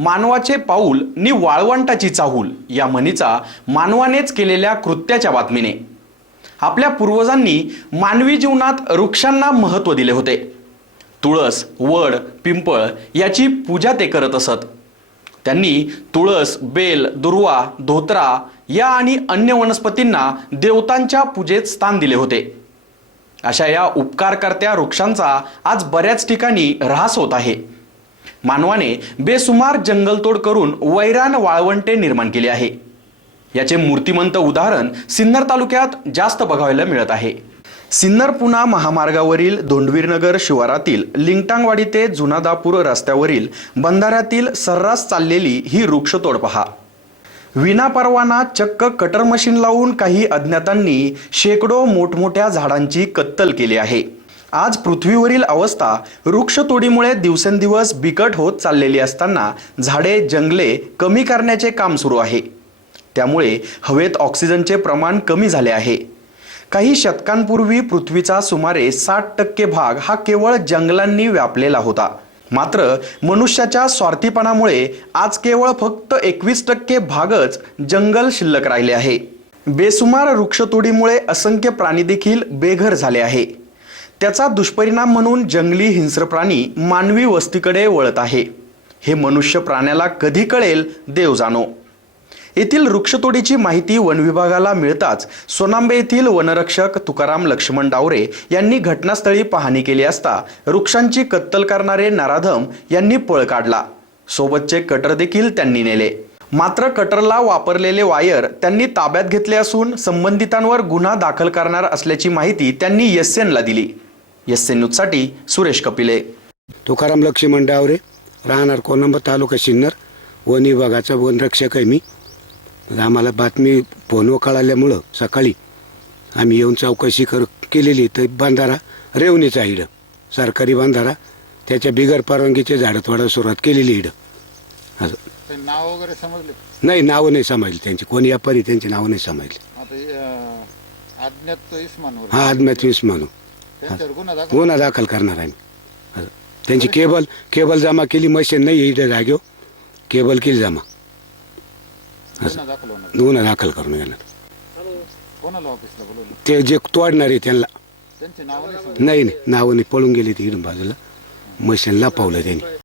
मानवाचे पाऊल नि वाळवंटाची चाहूल या म्हणीचा मानवानेच केलेल्या कृत्याच्या बातमीने. आपल्या पूर्वजांनी मानवी जीवनात वृक्षांना महत्त्व दिले होते. तुळस वड पिंपळ याची पूजा ते करत असत. त्यांनी तुळस बेल दुर्वा धोत्रा या आणि अन्य वनस्पतींना देवतांच्या पूजेत स्थान दिले होते. अशा या उपकारकर्त्या वृक्षांचा आज बऱ्याच ठिकाणी ऱ्हास होत आहे. मानवाने बेसुमार जंगलतोड करून वैरान वाळवंटे निर्माण केले आहे. याचे मूर्तिमंत उदाहरण सिन्नर तालुक्यात जास्त बघायला मिळत आहे. सिन्नर पुणा महामार्गावरील धोंडवीरनगर शिवारातील लिंगटांगवाडी ते जुनादापूर रस्त्यावरील बंधाऱ्यातील सर्रास चाललेली ही वृक्षतोड पहा. विनापरवाना चक्क कटर मशीन लावून काही अज्ञातांनी शेकडो मोठमोठ्या झाडांची कत्तल केली आहे. आज पृथ्वीवरील अवस्था वृक्षतोडीमुळे दिवसेंदिवस बिकट होत चाललेली असताना झाडे जंगले कमी करण्याचे काम सुरू आहे. त्यामुळे हवेत ऑक्सिजनचे प्रमाण कमी झाले आहे. काही शतकांपूर्वी पृथ्वीचा सुमारे साठ टक्के भाग हा केवळ जंगलांनी व्यापलेला होता. मात्र मनुष्याच्या स्वार्थीपणामुळे आज केवळ फक्त एकवीस टक्के भागच जंगल शिल्लक राहिले आहे. बेसुमार वृक्षतोडीमुळे असंख्य प्राणी देखील बेघर झाले आहे. त्याचा दुष्परिणाम म्हणून जंगली हिंस्र प्राणी मानवी वस्तीकडे वळत आहे. हे मनुष्य प्राण्याला कधी कळेल देव जाणो. येथील वृक्षतोडीची माहिती वन विभागाला मिळताच सोनांबे येथील वनरक्षक तुकाराम लक्ष्मण डावरे यांनी घटनास्थळी पाहणी केली असता वृक्षांची कत्तल करणारे नराधम यांनी पळ काढला. सोबतचे कटर देखील त्यांनी नेले. मात्र कटरला वापरलेले वायर त्यांनी ताब्यात घेतले असून संबंधितांवर गुन्हा दाखल करणार असल्याची माहिती त्यांनी एस दिली. एस एन न्यूजसाठी सुरेश कपिले. तुकाराम लक्ष्मण डावरे राहणार कोलंब तालुका सिन्नर वन विभागाचा वनरक्षक आहे मी. आम्हाला बातमी फोनवर कळाल्यामुळं सकाळी आम्ही येऊन चौकशी कर केलेली तर बांधारा रेवणीचा इडं सरकारी बांधारा त्याच्या बिगर परवानगीचे झाडं तोडायला सुरुवात केलेली इडं. असं. ते नाव वगैरे समजले? नाही नावं नाही समजली त्यांची. कोणी व्यापारी त्यांची नावं नाही समजली. आता हे, अं, अज्ञात इस्मानवर. हा आदम्यात वीस मानू गुन्हा दाखल करणार आहे. असं. त्यांची केबल केबल जमा केली मशीन नाही इथं जागेव केबल केली जमा. गुन्हा दाखल करून येणार. ते जे तोडणार आहे त्यांना. नाही नाही नावं नाही. पळून गेले ते इकडून बाजूला. मशीनला पावलं त्यांनी.